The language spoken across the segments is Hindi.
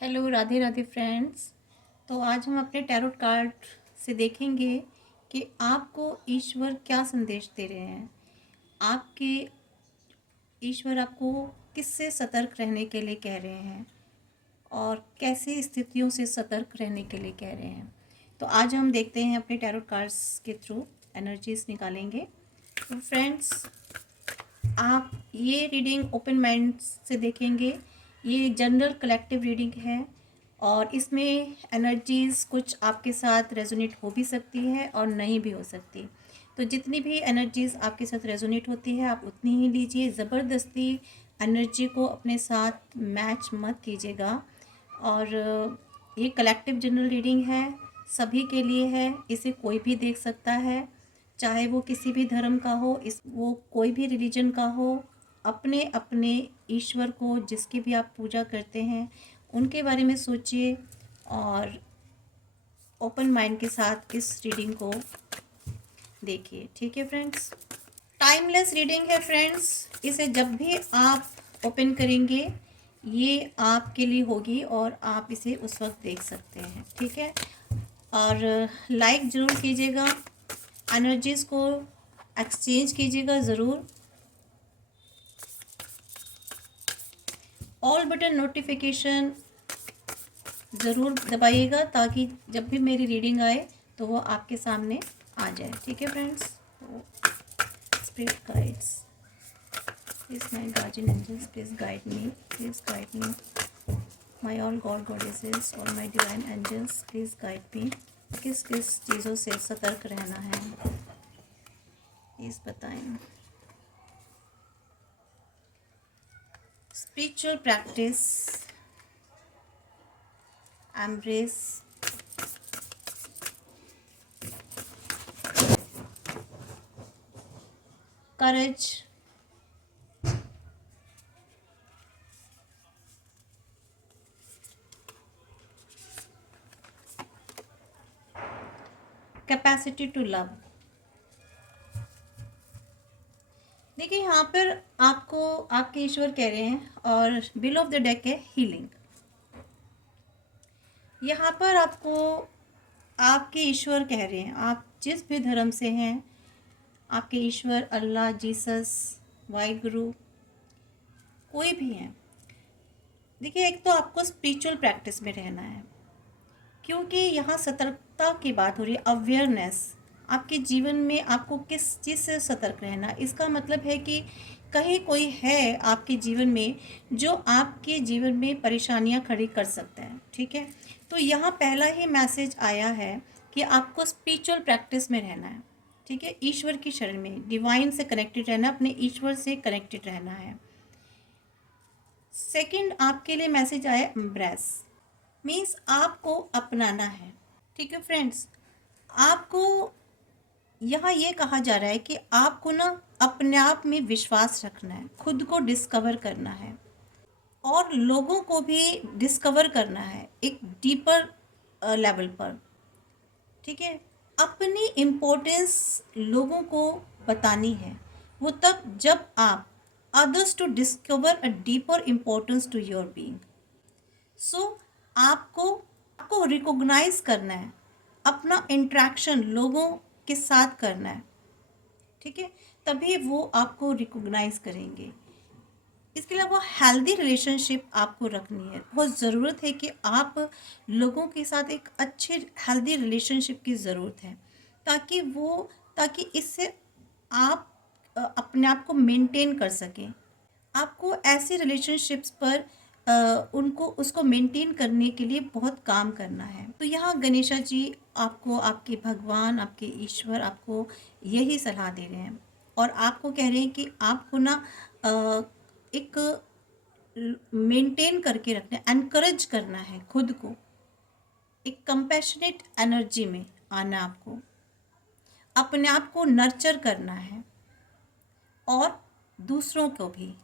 Hello, Radhe Radhe friends. तो आज हम अपने टैरोट कार्ड से देखेंगे कि आपको ईश्वर क्या संदेश दे रहे हैं। आपके ईश्वर आपको किससे सतर्क रहने के लिए कह रहे हैं और कैसी स्थितियों से सतर्क रहने के लिए कह रहे हैं। तो आज हम देखते हैं अपने टैरोट कार्ड्स के थ्रू एनर्जीज निकालेंगे। तो फ्रेंड्स, आप ये रीडिंग ओपन माइंड से देखेंगे। ये जनरल कलेक्टिव रीडिंग है और इसमें एनर्जीज़ कुछ आपके साथ रेजोनेट हो भी सकती है और नहीं भी हो सकती। तो जितनी भी एनर्जीज़ आपके साथ रेजोनेट होती है आप उतनी ही लीजिए। ज़बरदस्ती एनर्जी को अपने साथ मैच मत कीजिएगा। और ये कलेक्टिव जनरल रीडिंग है, सभी के लिए है। इसे कोई भी देख सकता है, चाहे वो किसी भी धर्म का हो, वो कोई भी रिलीजन का हो। अपने अपने ईश्वर को जिसकी भी आप पूजा करते हैं उनके बारे में सोचिए और ओपन माइंड के साथ इस रीडिंग को देखिए। ठीक है फ्रेंड्स, टाइमलेस रीडिंग है फ्रेंड्स। इसे जब भी आप ओपन करेंगे ये आपके लिए होगी और आप इसे उस वक्त देख सकते हैं। ठीक है, और लाइक ज़रूर कीजिएगा, एनर्जीज़ को एक्सचेंज कीजिएगा ज़रूर। ऑल बटन नोटिफिकेशन ज़रूर दबाइएगा ताकि जब भी मेरी रीडिंग आए तो वो आपके सामने आ जाए। ठीक है friends, spirit guides, please my guardian angels, please guide me, please guide me, my all god goddesses और my divine angels, please guide me. किस किस चीज़ों से सतर्क रहना है प्लीज़ बताएं। Spiritual practice, embrace, courage, capacity to love. देखिए यहाँ पर आपको आपके ईश्वर कह रहे हैं और बिलो ऑफ द डेक है हीलिंग। यहाँ पर आपको आपके ईश्वर कह रहे हैं, आप जिस भी धर्म से हैं, आपके ईश्वर अल्लाह, जीसस, वाहिगुरु, कोई भी हैं। देखिए, एक तो आपको स्पिरिचुअल प्रैक्टिस में रहना है क्योंकि यहाँ सतर्कता की बात हो रही है, अवेयरनेस। आपके जीवन में आपको किस चीज़ से सतर्क रहना, इसका मतलब है कि कहीं कोई है आपके जीवन में जो आपके जीवन में परेशानियाँ खड़ी कर सकता है। ठीक है, तो यहाँ पहला ही मैसेज आया है कि आपको स्पिरिचुअल प्रैक्टिस में रहना है। ठीक है, ईश्वर की शरण में, डिवाइन से कनेक्टेड रहना, अपने ईश्वर से कनेक्टेड रहना है। सेकंड आपके लिए मैसेज आया एम्ब्रेस, मीन्स आपको अपनाना है। ठीक है फ्रेंड्स, आपको यहाँ ये कहा जा रहा है कि आपको ना अपने आप में विश्वास रखना है, खुद को डिस्कवर करना है और लोगों को भी डिस्कवर करना है एक डीपर लेवल पर। ठीक है, अपनी इम्पोर्टेंस लोगों को बतानी है, वो तब जब आप others to discover a deeper importance to your being. So आपको आपको रिकॉग्नाइज करना है, अपना इंट्रैक्शन लोगों के साथ करना है। ठीक है, तभी वो आपको रिकॉग्नाइज करेंगे। इसके अलावा हेल्दी रिलेशनशिप आपको रखनी है, बहुत ज़रूरत है कि आप लोगों के साथ एक अच्छे हेल्दी रिलेशनशिप की ज़रूरत है ताकि इससे आप अपने आप को मेंटेन कर सकें। आपको ऐसे रिलेशनशिप्स पर उनको उसको मेंटेन करने के लिए बहुत काम करना है। तो यहाँ गणेशा जी आपको, आपके भगवान, आपके ईश्वर आपको यही सलाह दे रहे हैं और आपको कह रहे हैं कि आपको ना एक मेंटेन करके रखना है, एनकरेज करना है खुद को, एक कंपैशनेट एनर्जी में आना, आपको अपने आप को नर्चर करना है और दूसरों को भी।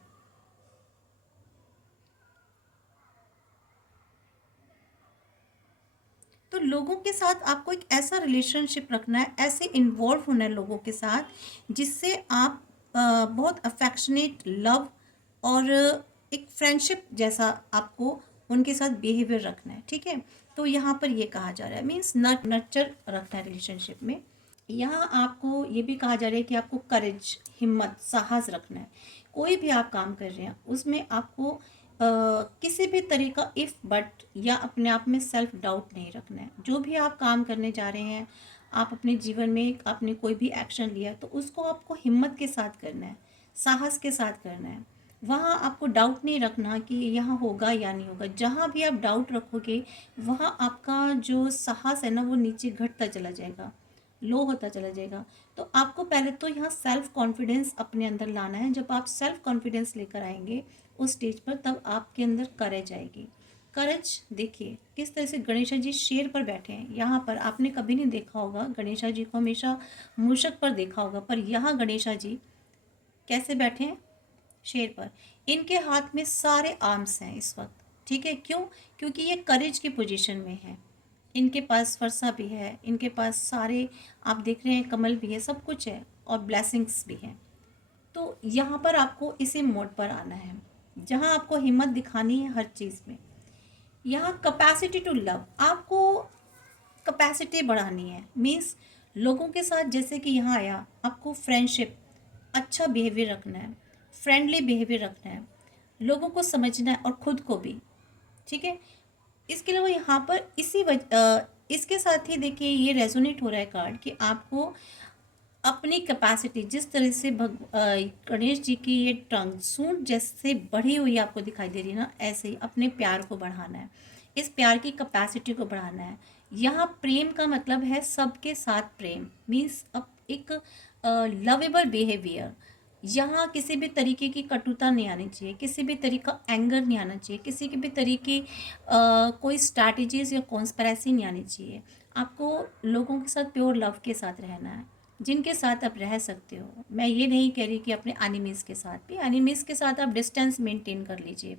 तो लोगों के साथ आपको एक ऐसा रिलेशनशिप रखना है, ऐसे इन्वॉल्व होना है लोगों के साथ जिससे आप बहुत अफेक्शनेट लव और एक फ्रेंडशिप जैसा आपको उनके साथ बिहेवियर रखना है, ठीक है। तो यहाँ पर ये कहा जा रहा है मीन्स नर्चर रखना है रिलेशनशिप में। यहाँ आपको ये भी कहा जा रहा है कि आपको करेज, हिम्मत, साहस रखना है। कोई भी आप काम कर रहे हैं उसमें आपको किसी भी तरह का इफ़ बट या अपने आप में सेल्फ डाउट नहीं रखना है। जो भी आप काम करने जा रहे हैं, आप अपने जीवन में आपने कोई भी एक्शन लिया तो उसको आपको हिम्मत के साथ करना है, साहस के साथ करना है। वहाँ आपको डाउट नहीं रखना कि यहाँ होगा या नहीं होगा। जहाँ भी आप डाउट रखोगे वहाँ आपका जो साहस है ना वो नीचे घटता चला जाएगा, लो होता चला जाएगा। तो आपको पहले तो यहाँ सेल्फ कॉन्फिडेंस अपने अंदर लाना है। जब आप सेल्फ कॉन्फिडेंस लेकर आएंगे उस स्टेज पर, तब आपके अंदर करेज आएगी। करेज देखिए किस तरह से गणेशा जी शेर पर बैठे हैं। यहाँ पर आपने कभी नहीं देखा होगा गणेशा जी को, हमेशा मूषक पर देखा होगा, पर यहाँ गणेशा जी कैसे बैठे हैं? शेर पर। इनके हाथ में सारे आर्म्स हैं इस वक्त, ठीक है। क्यों? क्योंकि ये करेज की पोजीशन में है। इनके पास फरसा भी है, इनके पास सारे आप देख रहे हैं कमल भी है, सब कुछ है और ब्लेसिंग्स भी हैं। तो यहाँ पर आपको इसी मोड पर आना है जहाँ आपको हिम्मत दिखानी है हर चीज़ में। यहाँ कैपेसिटी टू लव, आपको कैपेसिटी बढ़ानी है। मीन्स लोगों के साथ जैसे कि यहाँ आया, आपको फ्रेंडशिप, अच्छा बिहेवियर रखना है, फ्रेंडली बिहेवियर रखना है, लोगों को समझना है और ख़ुद को भी, ठीक है। इसके अलावा यहाँ पर इसके साथ ही देखिए ये रेजोनेट हो रहा है कार्ड कि आपको अपनी कैपेसिटी, जिस तरह से गणेश जी की ये टंग सूंड जैसे बढ़ी हुई आपको दिखाई दे रही है ना, ऐसे ही अपने प्यार को बढ़ाना है, इस प्यार की कैपेसिटी को बढ़ाना है। यहाँ प्रेम का मतलब है सबके साथ प्रेम, मीन्स अब एक लवेबल बिहेवियर। यहाँ किसी भी तरीके की कटुता नहीं आनी चाहिए, किसी भी तरीके का एंगर नहीं आना चाहिए, किसी की भी तरीके कोई स्ट्रैटेजीज या कॉन्स्पिरेसी नहीं आनी चाहिए। आपको लोगों के साथ प्योर लव के साथ रहना है, जिनके साथ आप रह सकते हो। मैं ये नहीं कह रही कि अपने एनिमीज़ के साथ भी, एनिमीज़ के साथ आप डिस्टेंस मेंटेन कर लीजिए,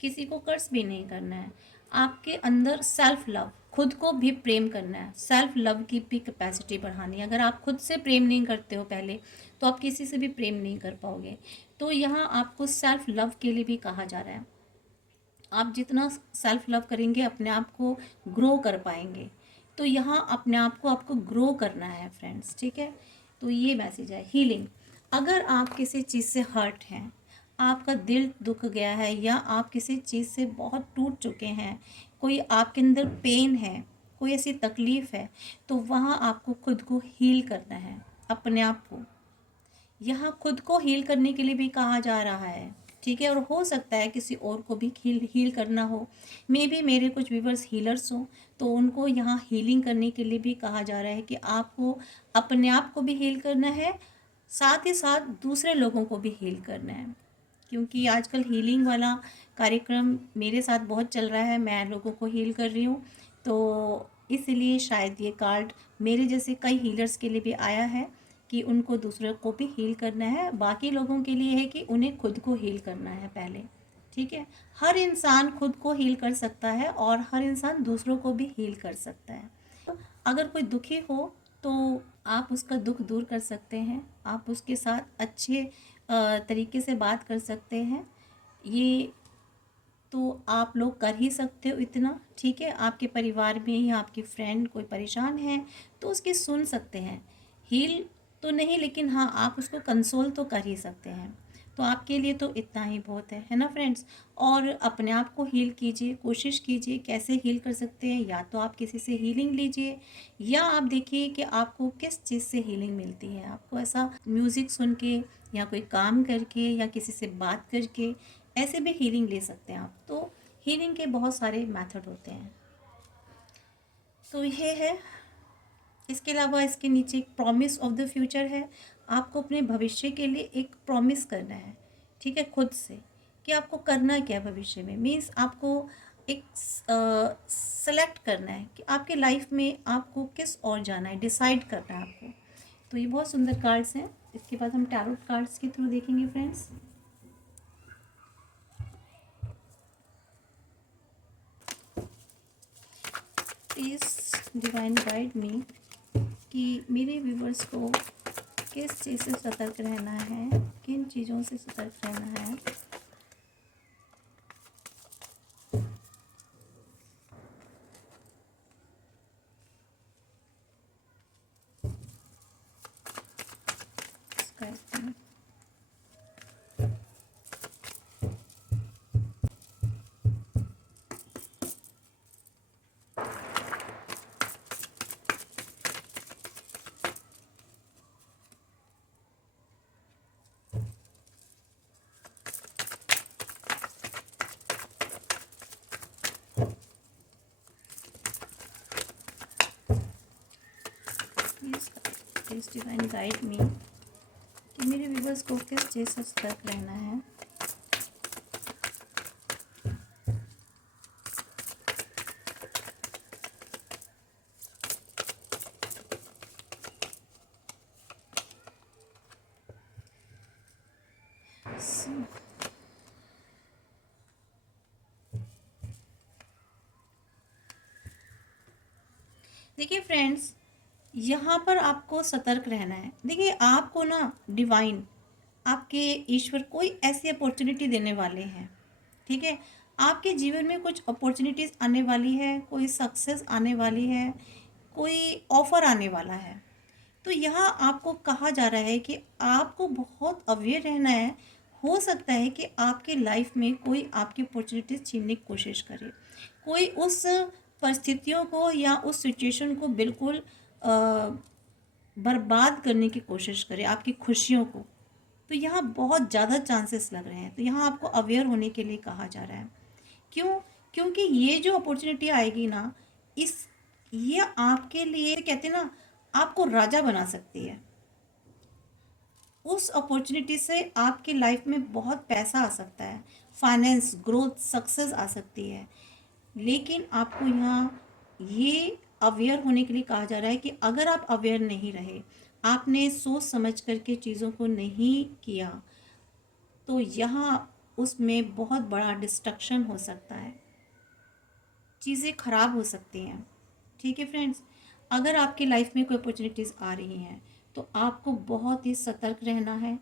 किसी को कर्स भी नहीं करना है। आपके अंदर सेल्फ लव, खुद को भी प्रेम करना है, सेल्फ लव की भी कैपेसिटी बढ़ानी है। अगर आप खुद से प्रेम नहीं करते हो पहले, तो आप किसी से भी प्रेम नहीं कर पाओगे। तो यहाँ आपको सेल्फ लव के लिए भी कहा जा रहा है। आप जितना सेल्फ लव करेंगे अपने आप को ग्रो कर पाएंगे। तो यहाँ अपने आप को आपको ग्रो करना है फ्रेंड्स, ठीक है। तो ये मैसेज है। हीलिंग, अगर आप किसी चीज़ से हर्ट हैं, आपका दिल दुख गया है या आप किसी चीज़ से बहुत टूट चुके हैं, कोई आपके अंदर पेन है, कोई ऐसी तकलीफ़ है, तो वहाँ आपको खुद को हील करना है, अपने आप को। यहाँ खुद को हील करने के लिए भी कहा जा रहा है, ठीक है। और हो सकता है किसी और को भी हील करना हो। मे बी मेरे कुछ व्यूवर्स हीलर्स हों, तो उनको यहाँ हीलिंग करने के लिए भी कहा जा रहा है कि आपको अपने आप को भी हील करना है, साथ ही साथ दूसरे लोगों को भी हील करना है। क्योंकि आजकल हीलिंग वाला कार्यक्रम मेरे साथ बहुत चल रहा है, मैं लोगों को हील कर रही हूँ, तो इसलिए शायद ये कार्ड मेरे जैसे कई हीलर्स के लिए भी आया है कि उनको दूसरों को भी हील करना है। बाकी लोगों के लिए है कि उन्हें खुद को हील करना है पहले, ठीक है। हर इंसान खुद को हील कर सकता है और हर इंसान दूसरों को भी हील कर सकता है। तो अगर कोई दुखी हो तो आप उसका दुख दूर कर सकते हैं, आप उसके साथ अच्छे तरीके से बात कर सकते हैं। ये तो आप लोग कर ही सकते हो इतना, ठीक है। आपके परिवार में या आपकी फ्रेंड कोई परेशान है तो उसकी सुन सकते हैं, हील तो नहीं लेकिन हाँ आप उसको कंसोल तो कर ही सकते हैं। तो आपके लिए तो इतना ही बहुत है ना फ्रेंड्स। और अपने आप को हील कीजिए, कोशिश कीजिए कैसे हील कर सकते हैं। या तो आप किसी से हीलिंग लीजिए या आप देखिए कि आपको किस चीज़ से हीलिंग मिलती है। आपको ऐसा म्यूज़िक सुन के या कोई काम करके या किसी से बात करके ऐसे भी हीलिंग ले सकते हैं आप। तो हीलिंग के बहुत सारे मेथड होते हैं। तो ये है। इसके अलावा इसके नीचे एक प्रॉमिस ऑफ द फ्यूचर है। आपको अपने भविष्य के लिए एक प्रॉमिस करना है, ठीक है, खुद से कि आपको करना क्या है भविष्य में। मीन्स आपको एक सेलेक्ट करना है कि आपके लाइफ में आपको किस और जाना है, डिसाइड करना है आपको। तो ये बहुत सुंदर कार्ड्स हैं। इसके बाद हम टैरोट कार्ड्स के थ्रू देखेंगे friends. Please divine guide me कि मेरे व्यूवर्स को किस चीज़ से सतर्क रहना है, किन चीज़ों से सतर्क रहना है। डिवाइन गाइड मी कि मेरे व्यूवर्स को किस चीज़ से सतर्क रहना है। देखिए फ्रेंड्स, यहाँ पर आपको सतर्क रहना है। देखिए आपको ना डिवाइन, आपके ईश्वर कोई ऐसी अपॉर्चुनिटी देने वाले हैं, ठीक है। आपके जीवन में कुछ अपॉर्चुनिटीज़ आने वाली है, कोई सक्सेस आने वाली है, कोई ऑफर आने वाला है। तो यहाँ आपको कहा जा रहा है कि आपको बहुत अवेयर रहना है। हो सकता है कि आपके लाइफ में कोई आपकी अपॉर्चुनिटीज छीनने की कोशिश करे, कोई उस परिस्थितियों को या उस सिचुएशन को बिल्कुल बर्बाद करने की कोशिश करे, आपकी खुशियों को। तो यहाँ बहुत ज़्यादा चांसेस लग रहे हैं। तो यहाँ आपको अवेयर होने के लिए कहा जा रहा है। क्यों? क्योंकि ये जो अपॉर्चुनिटी आएगी ना, इस ये आपके लिए, कहते हैं ना, आपको राजा बना सकती है। उस अपॉर्चुनिटी से आपकी लाइफ में बहुत पैसा आ सकता है, फाइनेंस, ग्रोथ, सक्सेस आ सकती है। लेकिन आपको यहाँ ये अवेयर होने के लिए कहा जा रहा है कि अगर आप अवेयर नहीं रहे, आपने सोच समझ करके चीज़ों को नहीं किया, तो यहाँ उसमें बहुत बड़ा डिस्ट्रक्शन हो सकता है, चीज़ें ख़राब हो सकती हैं। ठीक है फ्रेंड्स, अगर आपकी लाइफ में कोई अपॉर्चुनिटीज़ आ रही हैं तो आपको बहुत ही सतर्क रहना है,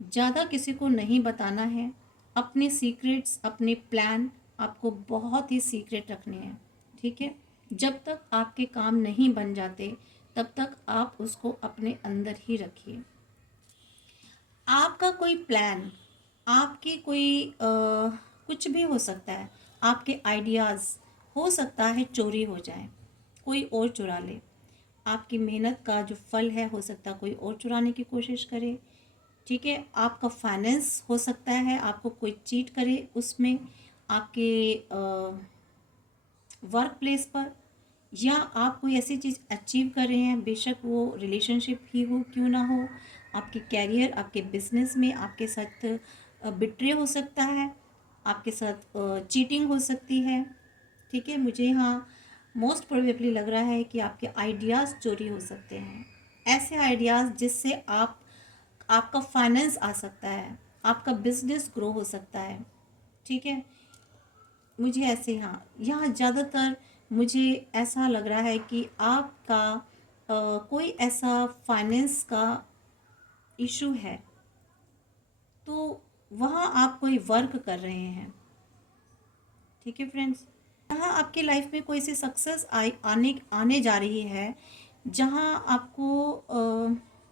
ज़्यादा किसी को नहीं बताना है। अपने सीक्रेट्स, अपने प्लान आपको बहुत ही सीक्रेट रखने हैं, ठीक है। जब तक आपके काम नहीं बन जाते तब तक आप उसको अपने अंदर ही रखिए। आपका कोई प्लान, आपकी कोई कुछ भी हो सकता है, आपके आइडियाज़ हो सकता है चोरी हो जाए, कोई और चुरा ले। आपकी मेहनत का जो फल है हो सकता है कोई और चुराने की कोशिश करे, ठीक है। आपका फाइनेंस हो सकता है आपको कोई चीट करे उसमें, आपके वर्क प्लेस पर, या आप कोई ऐसी चीज़ अचीव कर रहे हैं, बेशक वो रिलेशनशिप ही हो क्यों ना हो, आपके कैरियर, आपके बिजनेस में आपके साथ बिट्रे हो सकता है, आपके साथ चीटिंग हो सकती है, ठीक है। मुझे यहाँ मोस्ट प्रोबेबली लग रहा है कि आपके आइडियाज़ चोरी हो सकते हैं, ऐसे आइडियाज़ जिससे आपका फाइनेंस आ सकता है, आपका बिजनेस ग्रो हो सकता है, ठीक है। मुझे ऐसे यहाँ ज़्यादातर मुझे ऐसा लग रहा है कि आपका कोई ऐसा फाइनेंस का इशू है, तो वहाँ आप कोई वर्क कर रहे हैं, ठीक है फ्रेंड्स। यहाँ आपकी लाइफ में कोई सी सक्सेस आने जा रही है, जहाँ आपको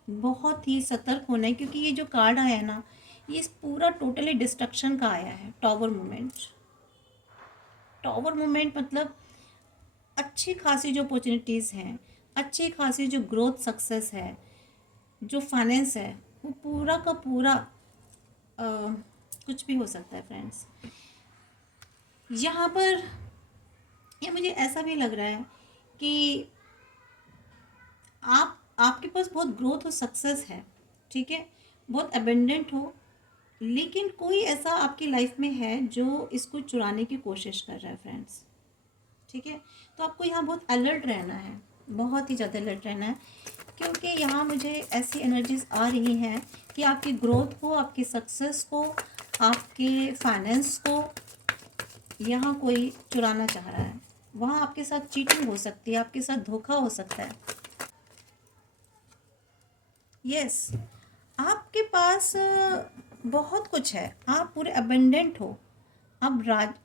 बहुत ही सतर्क होना है, क्योंकि ये जो कार्ड आया है ना, ये पूरा टोटली डिस्ट्रक्शन का आया है। टॉवर मूवमेंट, टॉवर मूवमेंट मतलब अच्छी खासी जो अपॉर्चुनिटीज़ हैं, अच्छी खासी जो ग्रोथ सक्सेस है, जो फाइनेंस है, वो पूरा का पूरा कुछ भी हो सकता है फ्रेंड्स। यहाँ पर ये मुझे ऐसा भी लग रहा है कि आपके पास बहुत ग्रोथ और सक्सेस है, ठीक है, बहुत अबेंडेंट हो, लेकिन कोई ऐसा आपकी लाइफ में है जो इसको चुराने की कोशिश कर रहा है फ्रेंड्स, ठीक है। तो आपको यहाँ बहुत अलर्ट रहना है, बहुत ही ज़्यादा अलर्ट रहना है, क्योंकि यहाँ मुझे ऐसी एनर्जीज आ रही हैं कि आपकी ग्रोथ को, आपकी सक्सेस को, आपके फाइनेंस को यहाँ कोई चुराना चाह रहा है। वहाँ आपके साथ चीटिंग हो सकती है, आपके साथ धोखा हो सकता है। यस, आपके पास बहुत कुछ है, आप पूरे अबेंडेंट हो। अब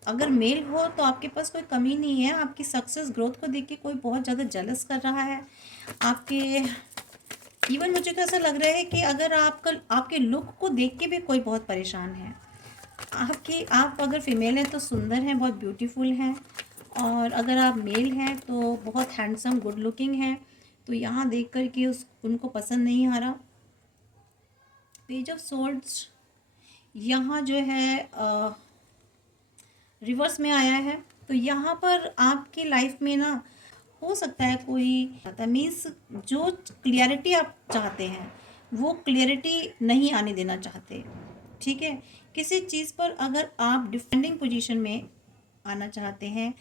अगर मेल हो तो आपके पास कोई कमी नहीं है। आपकी सक्सेस, ग्रोथ को देख के कोई बहुत ज़्यादा जेलस कर रहा है आपके। इवन मुझे तो ऐसा लग रहा है कि अगर आपके लुक को देख के भी कोई बहुत परेशान है। आप अगर फीमेल हैं तो सुंदर हैं, बहुत ब्यूटीफुल हैं, और अगर आप मेल हैं तो बहुत हैंडसम, गुड लुकिंग हैं। तो यहाँ देख कर के उनको पसंद नहीं आ रहा। पेज ऑफ सोर्ड्स यहाँ जो है रिवर्स में आया है। तो यहाँ पर आपकी लाइफ में ना हो सकता है कोई पता मीन्स जो क्लियरिटी आप चाहते हैं वो क्लियरिटी नहीं आने देना चाहते। ठीक है, किसी चीज़ पर अगर आप डिफेंडिंग पोजीशन में आना चाहते हैं,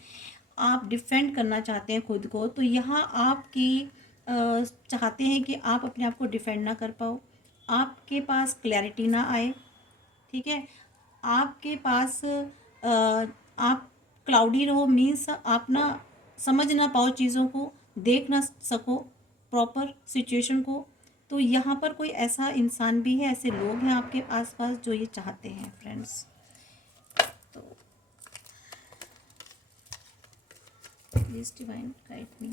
आप डिफेंड करना चाहते हैं खुद को, तो यहाँ आपकी चाहते हैं कि आप अपने आप को डिफेंड ना कर पाओ, आपके पास क्लैरिटी ना आए। ठीक है, आपके पास आप क्लाउडी रहो मीन्स आप ना समझ ना पाओ चीज़ों को, देख ना सको प्रॉपर सिचुएशन को। तो यहाँ पर कोई ऐसा इंसान भी है, ऐसे लोग हैं आपके आसपास जो ये चाहते हैं फ्रेंड्स। तो प्लीज़ डिवाइन गाइड मी,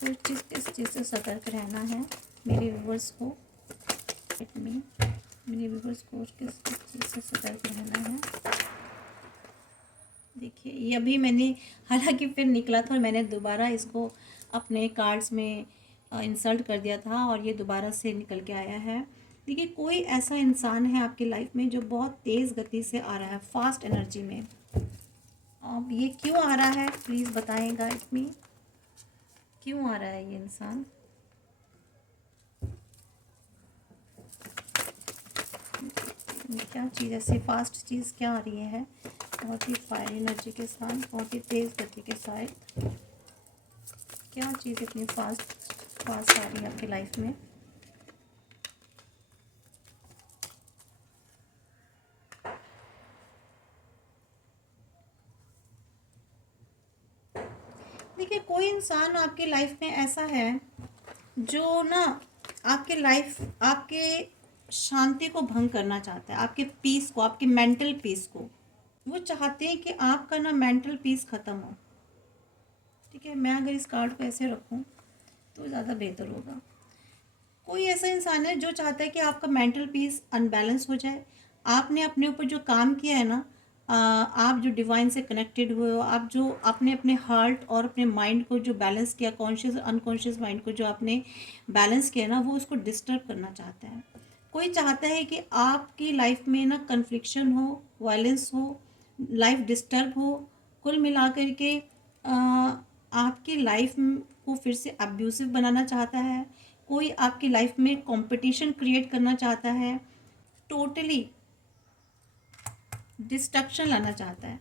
कोई चीज़ किस चीज़ से सतर्क रहना है मेरे व्यूवर्स को, गाइड मी, मेरे व्यूवर्स को किस किस चीज़ से सतर्क रहना है। देखिए ये अभी मैंने हालांकि फिर निकला था और मैंने दोबारा इसको अपने कार्ड्स में इंसर्ट कर दिया था और ये दोबारा से निकल के आया है। देखिए कोई ऐसा इंसान है आपकी लाइफ में जो बहुत तेज़ गति से आ रहा है, फास्ट एनर्जी में। अब ये क्यों आ रहा है प्लीज़ बताएगा इसमें, क्यों आ रहा है ये इंसान। क्या चीज़ ऐसी फास्ट चीज़ क्या आ रही है, बहुत ही फायर एनर्जी के साथ, बहुत ही तेज़ गति के साथ, क्या चीज़ इतनी फास्ट आ रही है आपकी लाइफ में। देखिए कोई इंसान आपकी लाइफ में ऐसा है जो ना आपके लाइफ, आपके शांति को भंग करना चाहता है, आपके पीस को, आपके मेंटल पीस को। वो चाहते हैं कि आपका ना मेंटल पीस ख़त्म हो। ठीक है, मैं अगर इस कार्ड को ऐसे रखूं तो ज़्यादा बेहतर होगा। कोई ऐसा इंसान है जो चाहता है कि आपका मेंटल पीस अनबैलेंस हो जाए। आपने अपने ऊपर जो काम किया है ना, आप जो डिवाइन से कनेक्टेड हुए हो, आप जो आपने अपने हार्ट और अपने माइंड को जो बैलेंस किया, कॉन्शियस अनकॉन्शियस माइंड को जो आपने बैलेंस किया ना, वो उसको डिस्टर्ब करना चाहता है। कोई चाहता है कि आपकी लाइफ में ना कन्फ्लिक्शन हो, वायलेंस हो, लाइफ डिस्टर्ब हो, कुल मिलाकर के आपकी लाइफ को फिर से अब्यूसिव बनाना चाहता है। कोई आपकी लाइफ में कंपटीशन क्रिएट करना चाहता है, टोटली डिस्ट्रक्शन लाना चाहता है।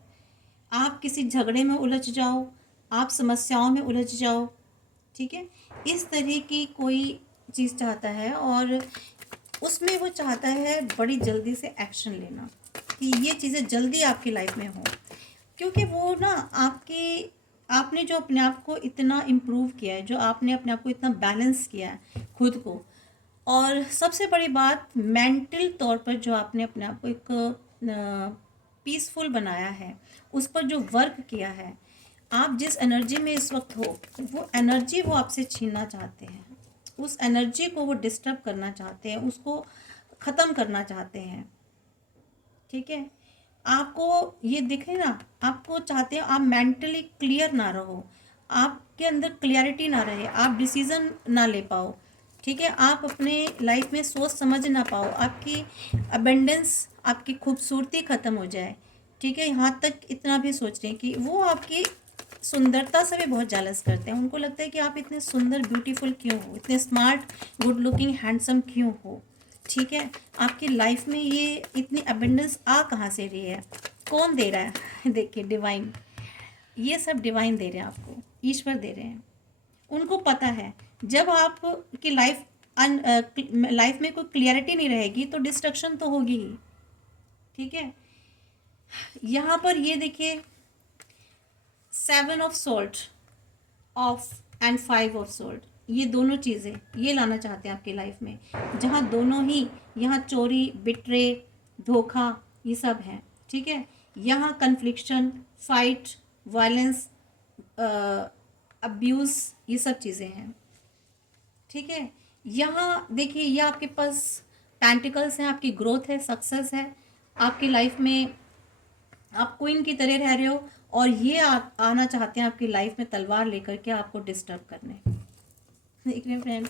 आप किसी झगड़े में उलझ जाओ, आप समस्याओं में उलझ जाओ। ठीक है, इस तरह की कोई चीज़ चाहता है और उसमें वो चाहता है बड़ी जल्दी से एक्शन लेना कि ये चीज़ें जल्दी आपकी लाइफ में हो, क्योंकि वो ना आपने जो अपने आप को इतना इम्प्रूव किया है, जो आपने अपने आप को इतना बैलेंस किया है खुद को, और सबसे बड़ी बात मेंटल तौर पर जो आपने अपने आप को एक पीसफुल बनाया है, उस पर जो वर्क किया है, आप जिस एनर्जी में इस वक्त हो वो एनर्जी वो आपसे छीनना चाहते हैं, उस एनर्जी को वो डिस्टर्ब करना चाहते हैं, उसको ख़त्म करना चाहते हैं। ठीक है, आपको ये दिखे ना, आपको चाहते हैं आप मेंटली क्लियर ना रहो, आपके अंदर क्लियरिटी ना रहे, आप डिसीज़न ना ले पाओ। ठीक है, आप अपने लाइफ में सोच समझ ना पाओ, आपकी अबेंडेंस, आपकी खूबसूरती ख़त्म हो जाए। ठीक है, यहाँ तक इतना भी सोच रहे हैं कि वो आपकी सुंदरता से भी बहुत जालस करते हैं। उनको लगता है कि आप इतने सुंदर ब्यूटीफुल क्यों हो, इतने स्मार्ट गुड लुकिंग हैंडसम क्यों हो। ठीक है, आपकी लाइफ में ये इतनी अबेंडेंस आ कहाँ से रही है, कौन दे रहा है देखिए डिवाइन, ये सब डिवाइन दे रहे हैं आपको, ईश्वर दे रहे हैं। उनको पता है जब आपकी लाइफ में कोई क्लियरिटी नहीं रहेगी तो डिस्ट्रक्शन तो होगी ही। ठीक है, यहाँ पर ये देखिए 7 of salt of and 5 of salt, ये दोनों चीज़ें ये लाना चाहते हैं आपकी लाइफ में, जहाँ दोनों ही, यहाँ चोरी, बिट्रे, धोखा, ये सब है। ठीक है, यहाँ कन्फ्लिक्शन, फाइट, वायलेंस, अब्यूज़, ये सब चीज़ें हैं। ठीक है, यहाँ देखिए ये आपके पास पेंटिकल्स हैं, आपकी ग्रोथ है, सक्सेस है, आपकी लाइफ में आप क्वीन की तरह रह रहे हो, और ये आना चाहते हैं आपकी लाइफ में तलवार लेकर के आपको डिस्टर्ब करने। देख रहे हैं फ्रेंड्स,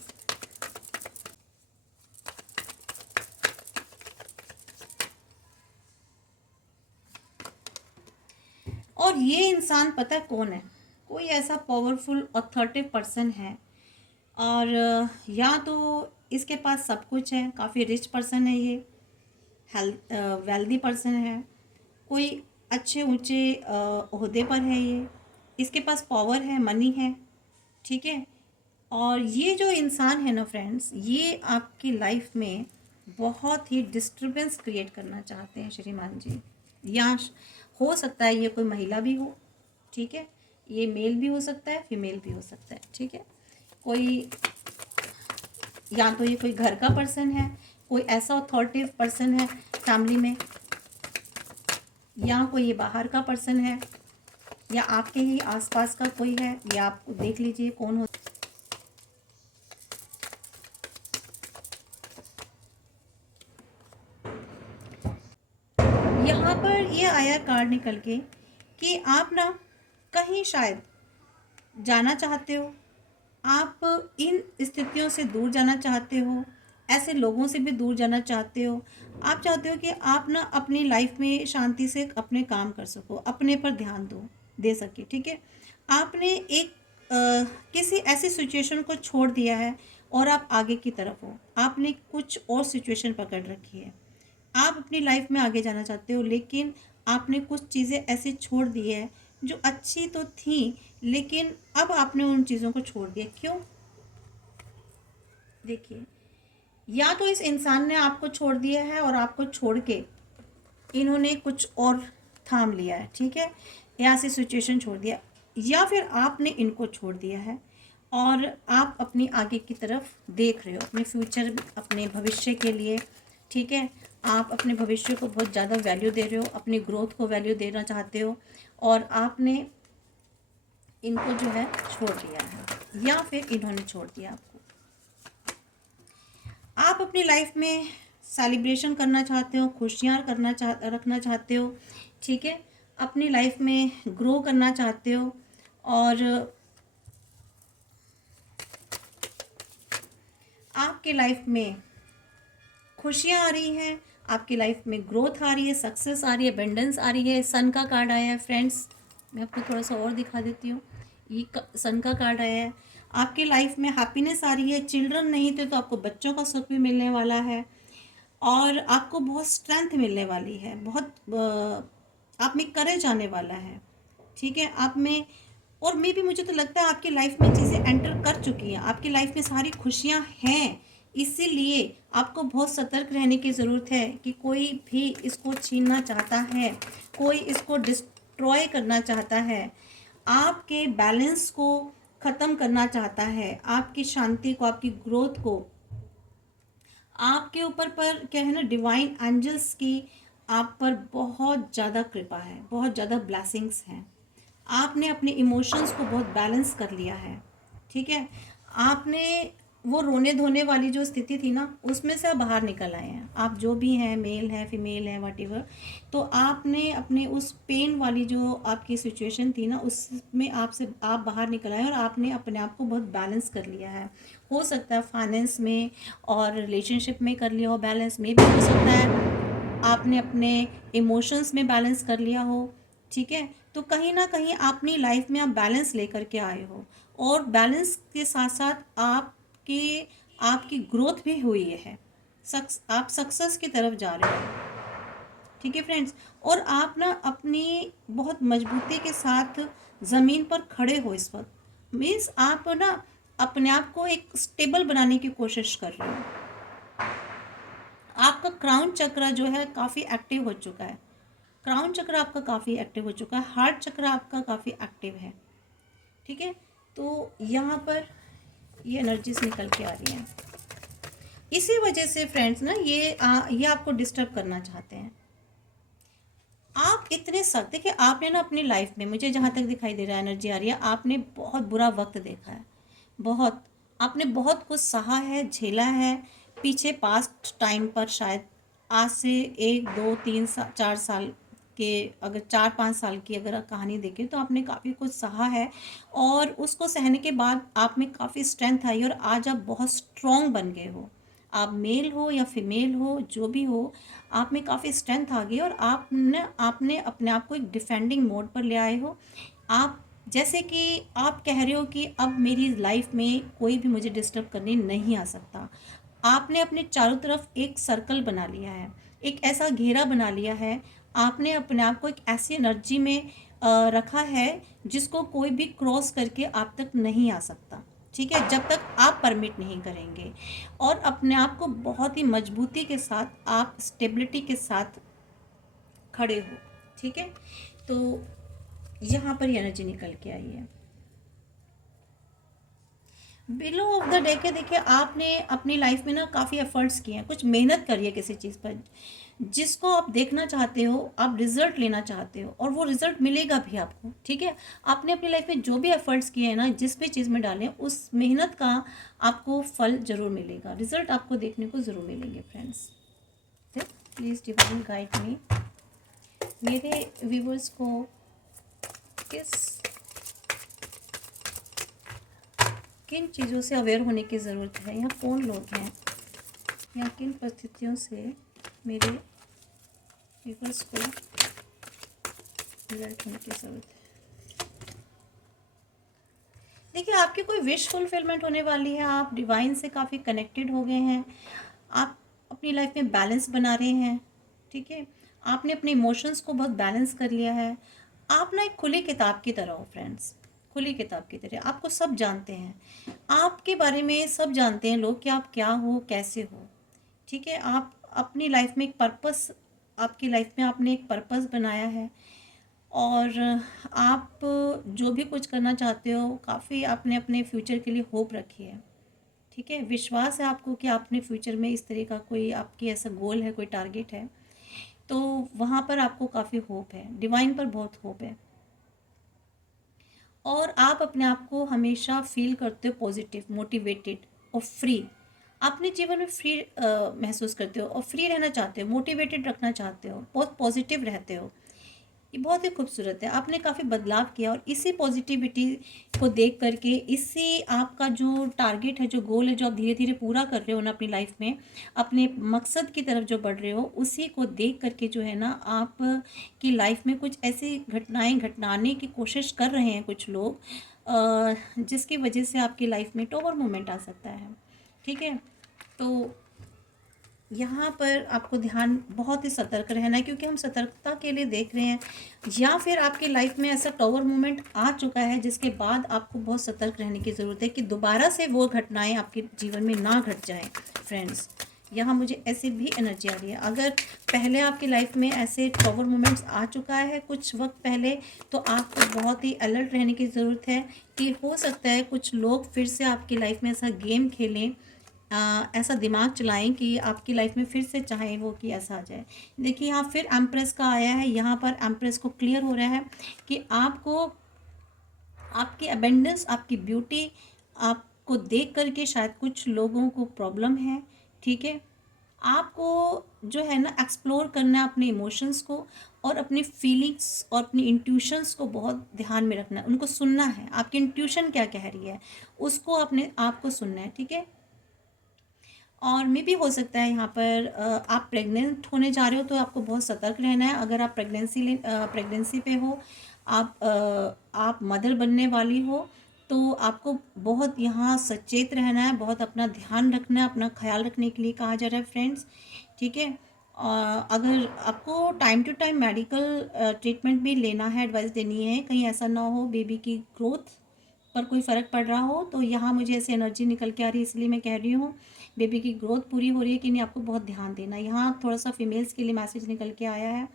और ये इंसान पता है कौन है, कोई ऐसा पावरफुल अथॉरिटिव पर्सन है, और या तो इसके पास सब कुछ है, काफ़ी रिच पर्सन है ये, हेल्थ वेल्दी पर्सन है, कोई अच्छे ऊंचे ओहदे पर है ये, इसके पास पावर है, मनी है, ठीक है। और ये जो इंसान है ना फ्रेंड्स, ये आपकी लाइफ में बहुत ही डिस्टरबेंस क्रिएट करना चाहते हैं श्रीमान जी। या हो सकता है ये कोई महिला भी हो, ठीक है, ये मेल भी हो सकता है, फीमेल भी हो सकता है, ठीक है। कोई, या तो ये कोई घर का पर्सन है, कोई ऐसा अथॉरिटिव पर्सन है फैमिली में, या कोई ये बाहर का पर्सन है, या आपके ही आसपास का कोई है, या आप देख लीजिए कौन हो। यहाँ पर ये आया कार्ड निकल के कि आप ना कहीं शायद जाना चाहते हो, आप इन स्थितियों से दूर जाना चाहते हो, ऐसे लोगों से भी दूर जाना चाहते हो। आप चाहते हो कि आप ना अपनी लाइफ में शांति से अपने काम कर सको, अपने पर ध्यान दे सके, ठीक है। आपने एक किसी ऐसी सिचुएशन को छोड़ दिया है और आप आगे की तरफ हो, आपने कुछ और सिचुएशन पकड़ रखी है, आप अपनी लाइफ में आगे जाना चाहते हो, लेकिन आपने कुछ चीज़ें ऐसी छोड़ दी है जो अच्छी तो थी, लेकिन अब आपने उन चीज़ों को छोड़ दिया। क्यों? देखिए, या तो इस इंसान ने आपको छोड़ दिया है और आपको छोड़ के इन्होंने कुछ और थाम लिया है, ठीक है, या ऐसी सिचुएशन छोड़ दिया, या फिर आपने इनको छोड़ दिया है और आप अपनी आगे की तरफ देख रहे हो, अपने फ्यूचर, अपने भविष्य के लिए, ठीक है। आप अपने भविष्य को बहुत ज़्यादा वैल्यू दे रहे हो, अपनी ग्रोथ को वैल्यू देना चाहते हो, और आपने इनको जो है छोड़ दिया है, या फिर इन्होंने छोड़ दिया आपको। आप अपनी लाइफ में सेलिब्रेशन करना चाहते हो, खुशियाँ रखना चाहते हो, ठीक है, अपनी लाइफ में ग्रो करना चाहते हो, और आपके लाइफ में खुशियाँ आ रही हैं, आपकी लाइफ में ग्रोथ आ रही है, सक्सेस आ रही है, एबंडेंस आ रही है। सन का कार्ड आया है फ्रेंड्स, मैं आपको थोड़ा सा और दिखा देती हूँ। ये सन का कार्ड आया है, आपकी लाइफ में हैप्पीनेस आ रही है। चिल्ड्रन नहीं थे तो आपको बच्चों का सुख भी मिलने वाला है, और आपको बहुत स्ट्रेंथ मिलने वाली है, बहुत आप में करेज आने वाला है, ठीक है। आप में, और मे भी मुझे तो लगता है आपकी लाइफ में चीज़ें एंटर कर चुकी हैं, आपकी लाइफ में सारी खुशियां हैं, इसीलिए आपको बहुत सतर्क रहने की ज़रूरत है कि कोई भी इसको छीनना चाहता है, कोई इसको डिस्ट्रॉय करना चाहता है, आपके बैलेंस को ख़त्म करना चाहता है, आपकी शांति को, आपकी ग्रोथ को। आपके ऊपर पर क्या है ना, डिवाइन एंजल्स की आप पर बहुत ज़्यादा कृपा है, बहुत ज़्यादा ब्लेसिंग्स हैं। आपने अपने इमोशंस को बहुत बैलेंस कर लिया है, ठीक है। आपने वो रोने धोने वाली जो स्थिति थी ना, उसमें से आप बाहर निकल आए हैं। आप जो भी हैं, मेल है, फीमेल है, व्हाटएवर, तो आपने अपने उस पेन वाली जो आपकी सिचुएशन थी ना, उसमें आप बाहर निकल आए और आपने अपने आप को बहुत बैलेंस कर लिया है। हो सकता है फाइनेंस में और रिलेशनशिप में कर लिया हो बैलेंस, में भी हो सकता है आपने अपने इमोशंस में बैलेंस कर लिया हो, ठीक है। तो कहीं ना कहीं अपनी लाइफ में आप बैलेंस लेकर के आए हो, और बैलेंस के साथ साथ आपकी ग्रोथ भी हुई है, आप सक्सेस की तरफ जा रहे हो, ठीक है फ्रेंड्स। और आप ना अपनी बहुत मजबूती के साथ ज़मीन पर खड़े हो इस वक्त, मीन्स आप ना अपने आप को एक स्टेबल बनाने की कोशिश कर रहे हो। आपका क्राउन चक्र जो है काफ़ी एक्टिव हो चुका है, क्राउन चक्र आपका काफ़ी एक्टिव हो चुका है, हार्ट चक्र आपका काफ़ी एक्टिव है, ठीक है। तो यहाँ पर ये एनर्जीज निकल के आ रही हैं, इसी वजह से फ्रेंड्स ना ये आपको डिस्टर्ब करना चाहते हैं। आप इतने सख्त, देखिए आपने ना अपनी लाइफ में, मुझे जहाँ तक दिखाई दे रहा है, एनर्जी आ रही है, आपने बहुत बुरा वक्त देखा है, बहुत, आपने बहुत कुछ सहा है, झेला है पीछे पास्ट टाइम पर। शायद आज से 1 2 3 4 साल के, अगर 4 5 साल की अगर कहानी देखें तो आपने काफ़ी कुछ सहा है, और उसको सहने के बाद आप में काफ़ी स्ट्रेंथ आई, और आज आप बहुत स्ट्रॉन्ग बन गए हो। आप मेल हो या फीमेल हो, जो भी हो, आप में काफ़ी स्ट्रेंथ आ गई, और आपने अपने आप को एक डिफेंडिंग मोड पर ले आए हो। आप जैसे कि आप कह रहे हो कि अब मेरी लाइफ में कोई भी मुझे डिस्टर्ब करने नहीं आ सकता। आपने अपने चारों तरफ एक सर्कल बना लिया है, एक ऐसा घेरा बना लिया है। आपने अपने आप को एक ऐसी एनर्जी में रखा है जिसको कोई भी क्रॉस करके आप तक नहीं आ सकता। ठीक है, जब तक आप परमिट नहीं करेंगे। और अपने आप को बहुत ही मजबूती के साथ, आप स्टेबिलिटी के साथ खड़े हो। ठीक है, तो यहाँ पर ये एनर्जी निकल के आई है। बिलो ऑफ द डे के देखिए, आपने अपनी लाइफ में ना काफ़ी एफर्ट्स किए हैं, कुछ मेहनत करी है किसी चीज़ पर, जिसको आप देखना चाहते हो, आप रिजल्ट लेना चाहते हो, और वो रिजल्ट मिलेगा भी आपको। ठीक है, आपने अपनी लाइफ में जो भी एफर्ट्स किए हैं ना, जिस भी चीज़ में डालें, उस मेहनत का आपको फल ज़रूर मिलेगा, रिजल्ट आपको देखने को ज़रूर मिलेंगे friends. Please divine guide me. मेरे व्यूवर्स को किन चीज़ों से अवेयर होने की ज़रूरत है, यहाँ कौन लोग हैं, या किन परिस्थितियों से मेरे व्यूवर्स को अलर्ट होने की ज़रूरत है। देखिए, आपकी कोई विश फुलफिलमेंट होने वाली है, आप डिवाइन से काफ़ी कनेक्टेड हो गए हैं, आप अपनी लाइफ में बैलेंस बना रहे हैं। ठीक है, आपने अपने इमोशंस को बहुत बैलेंस कर लिया है। आप ना एक खुली किताब की तरह हो फ्रेंड्स, खुली किताब की तरह। आपको सब जानते हैं, आपके बारे में सब जानते हैं लोग कि आप क्या हो, कैसे हो। ठीक है, आप अपनी लाइफ में एक पर्पस, आपकी लाइफ में आपने एक पर्पस बनाया है, और आप जो भी कुछ करना चाहते हो, काफ़ी आपने अपने फ्यूचर के लिए होप रखी है। ठीक है, विश्वास है आपको कि आपने फ्यूचर में इस तरह का कोई आपकी ऐसा गोल है, कोई टारगेट है, तो वहाँ पर आपको काफ़ी होप है, डिवाइन पर बहुत होप है। और आप अपने आप को हमेशा फील करते हो पॉजिटिव, मोटिवेटेड और फ्री। अपने जीवन में फ्री महसूस करते हो और फ्री रहना चाहते हो, मोटिवेटेड रखना चाहते हो, बहुत पॉजिटिव रहते हो। ये बहुत ही खूबसूरत है, आपने काफ़ी बदलाव किया, और इसी पॉजिटिविटी को देख करके, इसी आपका जो टारगेट है, जो गोल है, जो आप धीरे धीरे पूरा कर रहे हो ना अपनी लाइफ में, अपने मकसद की तरफ जो बढ़ रहे हो, उसी को देख करके जो है ना, आप की लाइफ में कुछ ऐसी घटनाएं घटाने की कोशिश कर रहे हैं कुछ लोग, जिसकी वजह से आपकी लाइफ में टॉवर मोमेंट आ सकता है। ठीक है, तो यहाँ पर आपको ध्यान बहुत ही सतर्क रहना है, क्योंकि हम सतर्कता के लिए देख रहे हैं, या फिर आपकी लाइफ में ऐसा टॉवर मोमेंट आ चुका है जिसके बाद आपको बहुत सतर्क रहने की ज़रूरत है कि दोबारा से वो घटनाएं आपके जीवन में ना घट जाएं फ्रेंड्स। यहाँ मुझे ऐसी भी एनर्जी आ रही है, अगर पहले आपकी लाइफ में ऐसे टॉवर मोमेंट्स आ चुका है कुछ वक्त पहले, तो आपको बहुत ही अलर्ट रहने की ज़रूरत है कि हो सकता है कुछ लोग फिर से आपकी लाइफ में ऐसा गेम खेलें, ऐसा दिमाग चलाएं कि आपकी लाइफ में फिर से चाहे वो कि ऐसा आ जाए। देखिए, यहाँ फिर एम्प्रेस का आया है, यहाँ पर एम्प्रेस को क्लियर हो रहा है कि आपको आपकी अबेंडेंस, आपकी ब्यूटी, आपको देख करके शायद कुछ लोगों को प्रॉब्लम है। ठीक है, आपको जो है ना, एक्सप्लोर करना है अपने इमोशंस को, और अपनी फीलिंग्स और अपनी इंट्यूशंस को बहुत ध्यान में रखना है, उनको सुनना है, आपकी इंट्यूशन क्या कह रही है उसको अपने आपको सुनना है। ठीक है, और मे भी हो सकता है यहाँ पर आप प्रेग्नेंट होने जा रहे हो, तो आपको बहुत सतर्क रहना है। अगर आप प्रेगनेंसी पे हो, आप मदर बनने वाली हो, तो आपको बहुत यहाँ सचेत रहना है, बहुत अपना ध्यान रखना है, अपना ख्याल रखने के लिए कहा जा रहा है फ्रेंड्स। ठीक है, अगर आपको time to time medical treatment भी लेना है, एडवाइस देनी है, कहीं ऐसा ना हो बेबी की ग्रोथ पर कोई फ़र्क पड़ रहा हो, तो यहाँ मुझे ऐसी एनर्जी निकल के आ रही है, इसलिए मैं कह रही हूँ बेबी की ग्रोथ पूरी हो रही है कि नहीं, आपको बहुत ध्यान देना है। यहाँ थोड़ा सा फीमेल्स के लिए मैसेज निकल के आया है।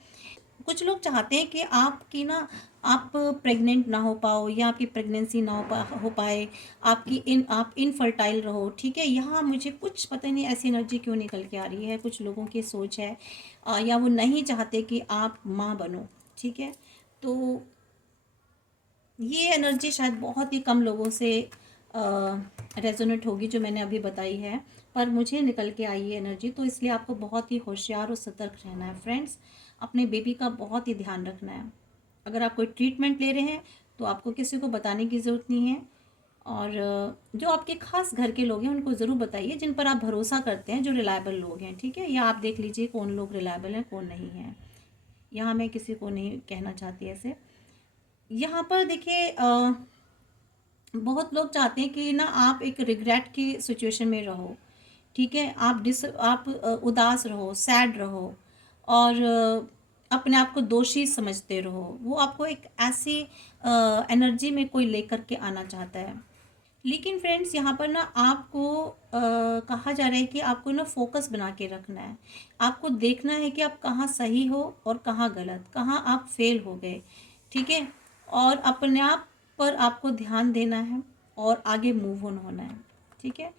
कुछ लोग चाहते हैं कि आपकी ना, आप प्रेग्नेंट ना हो पाओ, या आपकी प्रेगनेंसी ना हो पाए, आप इनफर्टाइल रहो। ठीक है, यहाँ मुझे कुछ पता नहीं ऐसी एनर्जी क्यों निकल के आ रही है, कुछ लोगों की सोच है, या वो नहीं चाहते कि आप माँ बनो। ठीक है, तो ये एनर्जी शायद बहुत ही कम लोगों से रेजोनेट होगी जो मैंने अभी बताई है, पर मुझे निकल के आई है एनर्जी, तो इसलिए आपको बहुत ही होशियार और सतर्क रहना है फ्रेंड्स। अपने बेबी का बहुत ही ध्यान रखना है। अगर आप कोई ट्रीटमेंट ले रहे हैं तो आपको किसी को बताने की ज़रूरत नहीं है, और जो आपके खास घर के लोग हैं उनको ज़रूर बताइए, जिन पर आप भरोसा करते हैं, जो रिलायबल लोग हैं। ठीक है, या आप देख लीजिए कौन लोग रिलायबल हैं, कौन नहीं है। यहाँ मैं किसी को नहीं कहना चाहती ऐसे। यहाँ पर देखिए बहुत लोग चाहते हैं कि ना आप एक रिग्रेट की सिचुएशन में रहो, ठीक है, आप उदास रहो, सैड रहो, और अपने आप को दोषी समझते रहो। वो आपको एक ऐसी एनर्जी में कोई लेकर के आना चाहता है। लेकिन फ्रेंड्स यहाँ पर ना आपको कहा जा रहा है कि आपको ना फोकस बना के रखना है। आपको देखना है कि आप कहाँ सही हो और कहाँ गलत, कहाँ आप फेल हो गए, ठीक है। और अपने आप पर आपको ध्यान देना है और आगे मूव ऑन होना है, ठीक है।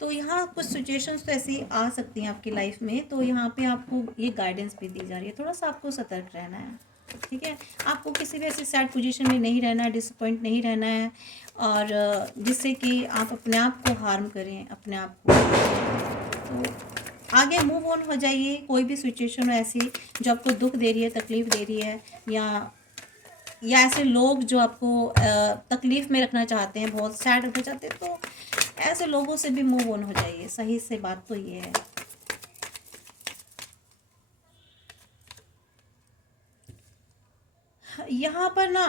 तो यहाँ कुछ सिचुएशंस तो ऐसी आ सकती हैं आपकी लाइफ में, तो यहाँ पे आपको ये गाइडेंस भी दी जा रही है, थोड़ा सा आपको सतर्क रहना है, ठीक है। आपको किसी भी ऐसी सैड पोजीशन में नहीं रहना है, डिसअपॉइंट नहीं रहना है, और जिससे कि आप अपने आप को हार्म करें, अपने आप को। तो आगे मूव ऑन हो जाइए। कोई भी सिचुएशन हो ऐसी जो आपको दुख दे रही है, तकलीफ़ दे रही है, या ऐसे लोग जो आपको तकलीफ़ में रखना चाहते हैं, बहुत सैड रखना चाहते हैं, तो ऐसे लोगों से भी मूव ऑन हो जाइए। सही से बात तो ये है। यहाँ पर ना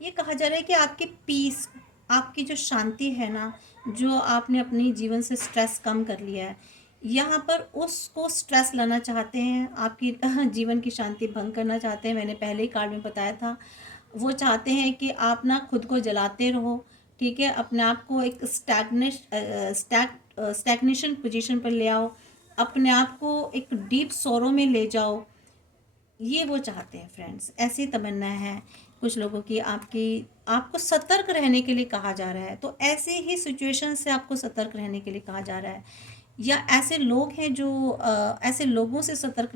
ये कहा जा रहा है कि आपकी पीस, आपकी जो शांति है ना, जो आपने अपनी जीवन से स्ट्रेस कम कर लिया है, यहाँ पर उसको स्ट्रेस लाना चाहते हैं, आपकी जीवन की शांति भंग करना चाहते हैं। मैंने पहले ही कार्ड में बताया था, वो चाहते हैं कि आप ना खुद को जलाते रहो, ठीक है, अपने आप को एक स्टैग्नेशन पोजीशन पर ले आओ, अपने आप को एक डीप सोरो में ले जाओ। ये वो चाहते हैं फ्रेंड्स, ऐसी तमन्ना है कुछ लोगों की। आपको सतर्क रहने के लिए कहा जा रहा है, तो ऐसे ही सिचुएशन से आपको सतर्क रहने के लिए कहा जा रहा है, या ऐसे लोग हैं जो ऐसे लोगों से सतर्क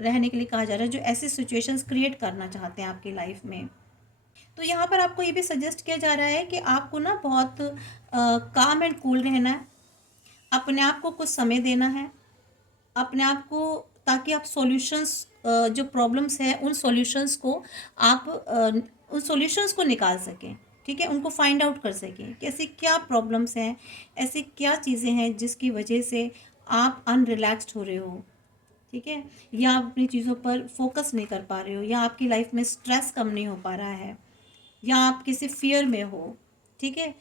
रहने के लिए कहा जा रहा है जो ऐसी सिचुएशंस क्रिएट करना चाहते हैं आपकी लाइफ में। तो यहाँ पर आपको ये भी सजेस्ट किया जा रहा है कि आपको ना बहुत काम एंड कूल रहना है, अपने आप को कुछ समय देना है, अपने आप को, ताकि आप सॉल्यूशंस, जो प्रॉब्लम्स हैं उन सॉल्यूशंस को आप उन सॉल्यूशंस को निकाल सकें, ठीक है, उनको फाइंड आउट कर सकें कि ऐसी क्या प्रॉब्लम्स हैं, ऐसी क्या चीज़ें हैं जिसकी वजह से आप अनरिलैक्स्ड हो रहे हो, ठीक है, या आप अपनी चीज़ों पर फोकस नहीं कर पा रहे हो, या आपकी लाइफ में स्ट्रेस कम नहीं हो पा रहा है, या आप किसी फियर में हो, ठीक है।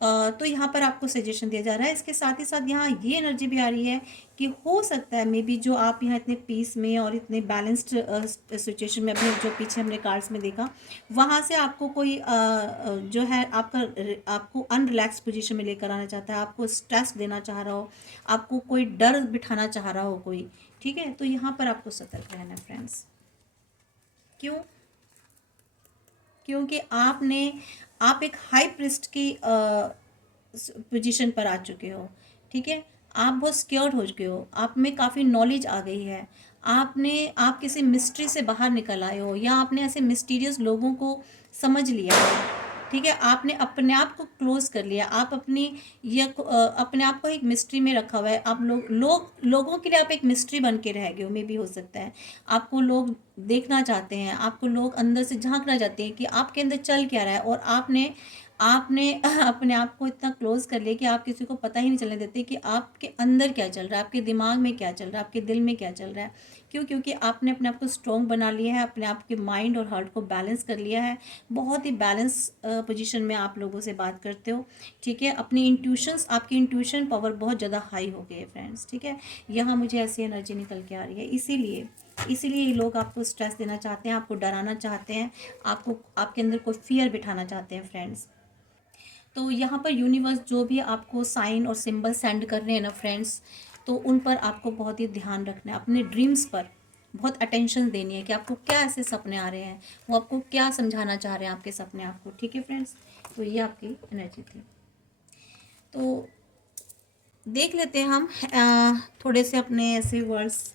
तो यहाँ पर आपको सजेशन दिया जा रहा है। इसके साथ ही साथ यहाँ ये एनर्जी भी आ रही है कि हो सकता है मे बी जो आप यहाँ इतने पीस में और इतने बैलेंस्ड सिचुएशन में, अपने जो पीछे हमने कार्ड्स में देखा, वहाँ से आपको कोई जो है आपको अनरिलैक्स पोजीशन में लेकर आना चाहता है, आपको स्ट्रेस देना चाह रहा हो, आपको कोई डर बिठाना चाह रहा हो कोई, ठीक है। तो यहाँ पर आपको सतर्क रहना है फ्रेंड्स। क्यों? क्योंकि आप एक हाई प्रिस्ट की पोजीशन पर आ चुके हो, ठीक है, आप बहुत स्क्योर्ड हो चुके हो, आप में काफ़ी नॉलेज आ गई है, आप किसी मिस्ट्री से बाहर निकल आए हो, या आपने ऐसे मिस्टीरियस लोगों को समझ लिया है, ठीक है, आपने अपने आप को क्लोज कर लिया, आप अपने आप को एक मिस्ट्री में रखा हुआ है। आप लोगों के लिए आप एक मिस्ट्री बन के रह गए हो, मे भी हो सकता है। आपको लोग देखना चाहते हैं, आपको लोग अंदर से झांकना चाहते हैं कि आपके अंदर चल क्या रहा है, और आपने आपने अपने आप को इतना क्लोज कर लिया कि आप किसी को पता ही नहीं चलने देते कि आपके अंदर क्या चल रहा है, आपके दिमाग में क्या चल रहा है, आपके दिल में क्या चल रहा है। क्यों? क्योंकि आपने अपने आप को स्ट्रॉन्ग बना लिया है, अपने आप के माइंड और हार्ट को बैलेंस कर लिया है। बहुत ही बैलेंस पोजीशन में आप लोगों से बात करते हो, ठीक है। आपकी इंट्यूशन पावर बहुत ज़्यादा हाई हो गई है फ्रेंड्स, ठीक है। यहाँ मुझे ऐसी एनर्जी निकल के आ रही है, इसीलिए ये लोग आपको स्ट्रेस देना चाहते हैं, आपको डराना चाहते हैं, आपके अंदर कोई फियर बिठाना चाहते हैं फ्रेंड्स। तो यहाँ पर यूनिवर्स जो भी आपको साइन और सिंबल सेंड कर रहे हैं ना फ्रेंड्स, तो उन पर आपको बहुत ही ध्यान रखना है, अपने ड्रीम्स पर बहुत अटेंशन देनी है कि आपको क्या ऐसे सपने आ रहे हैं, वो आपको क्या समझाना चाह रहे हैं आपके सपने आपको, ठीक है फ्रेंड्स। तो ये आपकी एनर्जी थी। तो देख लेते हैं हम थोड़े से अपने ऐसे वर्ड्स,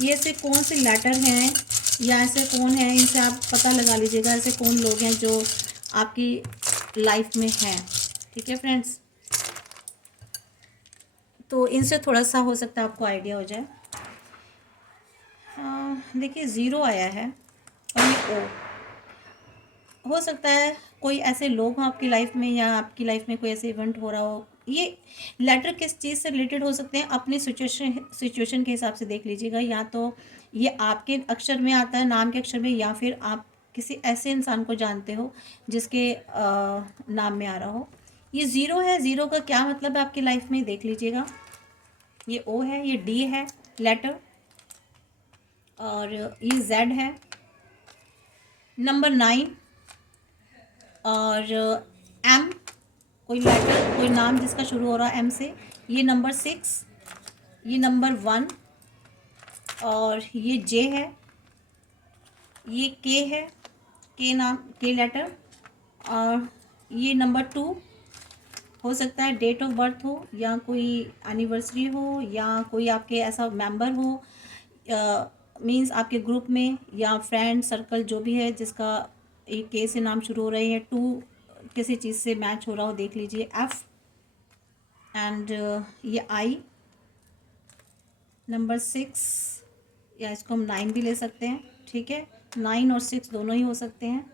ये ऐसे कौन से लेटर हैं या ऐसे कौन है, इनसे आप पता लगा लीजिएगा ऐसे कौन लोग हैं जो आपकी लाइफ में हैं, ठीक है फ्रेंड्स। तो इनसे थोड़ा सा हो सकता है आपको आइडिया हो जाए। देखिए ज़ीरो आया है और ये ओ, हो सकता है कोई ऐसे लोग हों आपकी लाइफ में, या आपकी लाइफ में कोई ऐसे इवेंट हो रहा हो। ये लेटर किस चीज़ से रिलेटेड हो सकते हैं, अपने सिचुएशन के हिसाब से देख लीजिएगा। या तो ये आपके अक्षर में आता है, नाम के अक्षर में, या फिर आप किसी ऐसे इंसान को जानते हो जिसके नाम में आ रहा हो। ये ज़ीरो है, ज़ीरो का क्या मतलब है आपकी लाइफ में देख लीजिएगा। ये ओ है, ये डी है लेटर, और ये जेड है, नंबर 9, और एम, कोई लेटर कोई नाम जिसका शुरू हो रहा है एम से, ये नंबर 6, ये नंबर 1, और ये जे है, ये के है, के नाम के लेटर, और ये नंबर 2 हो सकता है डेट ऑफ बर्थ हो, या कोई एनिवर्सरी हो, या कोई आपके ऐसा मेंबर हो, मींस आपके ग्रुप में या फ्रेंड सर्कल जो भी है जिसका एक के से नाम शुरू हो रहे हैं, 2 किसी चीज़ से मैच हो रहा हो, देख लीजिए एफ, एंड ये आई, नंबर 6, या इसको हम 9 भी ले सकते हैं, ठीक है, 9 और 6 दोनों ही हो सकते हैं,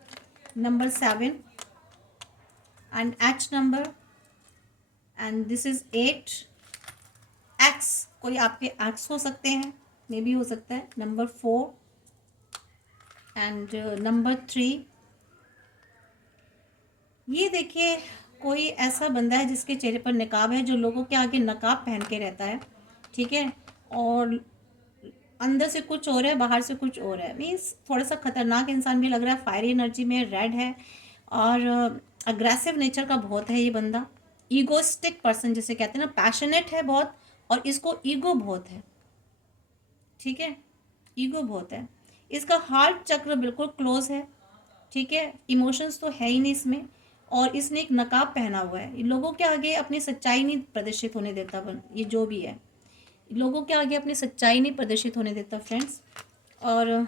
number 7, and H number, and this is 8, x, कोई आपके एक्स हो सकते हैं, मे भी हो सकता है, नंबर 4, एंड नंबर 3। ये देखिए कोई ऐसा बंदा है जिसके चेहरे पर नकाब है, जो लोगों के आगे नकाब पहन के रहता है, ठीक है, और अंदर से कुछ और है, बाहर से कुछ और है, मीन्स थोड़ा सा खतरनाक इंसान भी लग रहा है, फायरी एनर्जी में, रेड है, और अग्रेसिव नेचर का बहुत है ये बंदा, ईगोस्टिक पर्सन जिसे कहते हैं ना, पैशनेट है बहुत, और इसको ईगो बहुत है, ठीक है, ईगो बहुत है, इसका हार्ट चक्र बिल्कुल क्लोज है, ठीक है, इमोशंस तो है ही नहीं इसमें, और इसने एक नकाब पहना हुआ है, लोगों के आगे अपनी सच्चाई नहीं प्रदर्शित होने देता, ये जो भी है लोगों के आगे अपनी सच्चाई नहीं प्रदर्शित होने देता फ्रेंड्स। और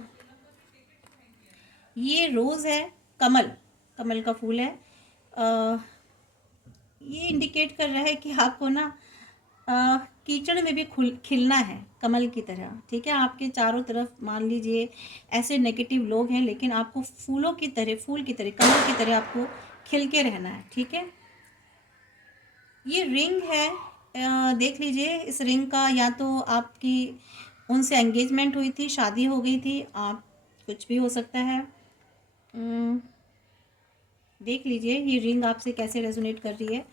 ये रोज़ है, कमल, कमल का फूल है, ये इंडिकेट कर रहा है कि आपको ना कीचड़ में भी खिलना है कमल की तरह, ठीक है, आपके चारों तरफ मान लीजिए ऐसे नेगेटिव लोग हैं, लेकिन आपको फूलों की तरह, फूल की तरह, कमल की तरह आपको खिल के रहना है, ठीक है। ये रिंग है, देख लीजिए इस रिंग का, या तो आपकी उनसे एंगेजमेंट हुई थी, शादी हो गई थी, आप कुछ भी हो सकता है, देख लीजिए ये रिंग आपसे कैसे रेजोनेट कर रही है।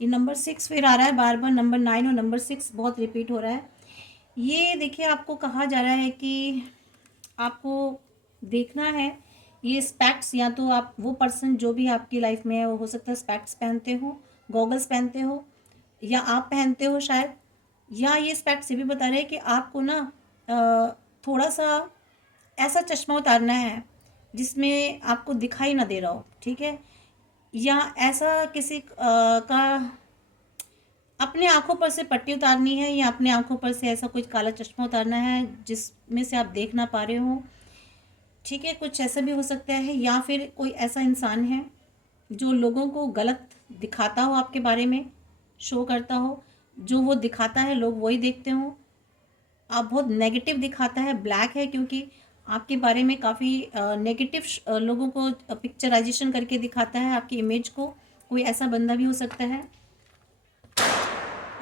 ये नंबर 6 फिर आ रहा है बार बार, नंबर 9 और नंबर 6 बहुत रिपीट हो रहा है। ये देखिए आपको कहा जा रहा है कि आपको देखना है ये स्पेक्ट्स, या तो आप वो पर्सन जो भी आपकी लाइफ में है, वो हो सकता है स्पेक्ट्स पहनते हो, गॉगल्स पहनते हो, या आप पहनते हो शायद, या ये स्पेक्ट्स ये भी बता रहे हैं कि आपको ना थोड़ा सा ऐसा चश्मा उतारना है जिसमें आपको दिखाई ना दे रहा हो, ठीक है, या ऐसा किसी का अपने आंखों पर से पट्टी उतारनी है, या अपने आंखों पर से ऐसा कुछ काला चश्मा उतारना है जिसमें से आप देख ना पा रहे हो, ठीक है, कुछ ऐसा भी हो सकता है, या फिर कोई ऐसा इंसान है जो लोगों को गलत दिखाता हो, आपके बारे में शो करता हो, जो वो दिखाता है लोग वही देखते हो, आप बहुत नेगेटिव दिखाता है, ब्लैक है क्योंकि आपके बारे में काफ़ी नेगेटिव लोगों को पिक्चराइजेशन करके दिखाता है आपकी इमेज को, कोई ऐसा बंदा भी हो सकता है।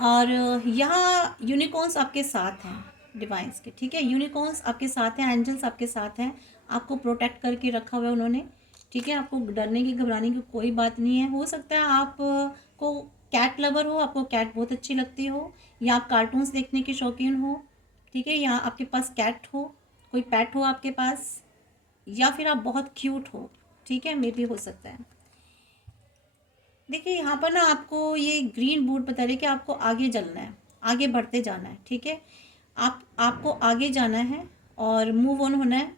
और यहाँ यूनिकॉर्न्स आपके साथ हैं डिवाइन्स के, ठीक है, यूनिकॉर्न्स आपके साथ हैं, एंजल्स आपके साथ हैं, आपको प्रोटेक्ट करके रखा हुआ है उन्होंने, ठीक है, आपको डरने की घबराने की कोई बात नहीं है। हो सकता है आप को कैट लवर हो, आपको कैट बहुत अच्छी लगती हो, या आप कार्टून्स देखने के शौकीन हो, ठीक है, या आपके पास कैट हो, कोई पेट हो आपके पास, या फिर आप बहुत क्यूट हो, ठीक है, मे भी हो सकता है। देखिए यहाँ पर ना आपको ये ग्रीन बूट बता रहे कि आपको आगे चलना है, आगे बढ़ते जाना है, ठीक है, आपको आगे जाना है और मूव ऑन होना है,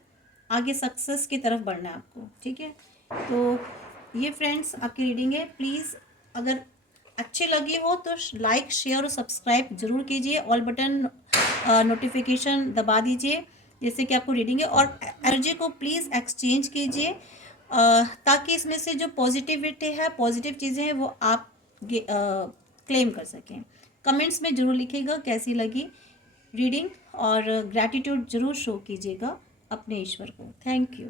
आगे सक्सेस की तरफ बढ़ना है आपको, ठीक है। तो ये फ्रेंड्स आपकी रीडिंग है, प्लीज़ अगर अच्छी लगी हो तो लाइक शेयर और सब्सक्राइब ज़रूर कीजिए, ऑल बटन नोटिफिकेशन दबा दीजिए जिससे कि आपको रीडिंग है, और एनर्जी को प्लीज़ एक्सचेंज कीजिए ताकि इसमें से जो पॉजिटिविटी है, पॉजिटिव चीज़ें हैं वो आप क्लेम कर सकें। कमेंट्स में ज़रूर लिखिएगा कैसी लगी रीडिंग, और ग्रैटिट्यूड ज़रूर शो कीजिएगा अपने ईश्वर को। Thank you.